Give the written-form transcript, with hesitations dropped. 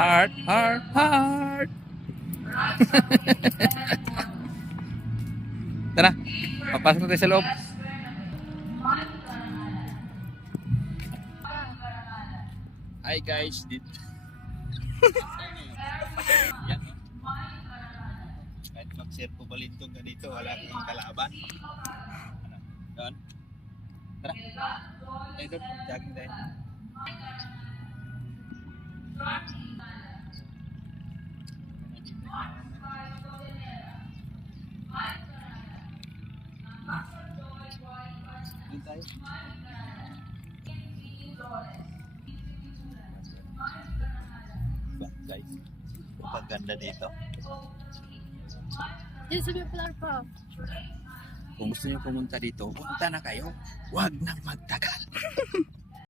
Heart, heart, heart. Tara, papasok na tayo sa loob. Hi guys, dito. Yan. Kahit mag-share ko balintong ganito, wala kang kalaban. Ano? Doon? Tara. Tayo doon, jogging tayo. Doon tayo. Guys, paganda dito. This is your platform. Kung gusto niyo pumunta dito, punta na kayo. Huwag nang magtagal.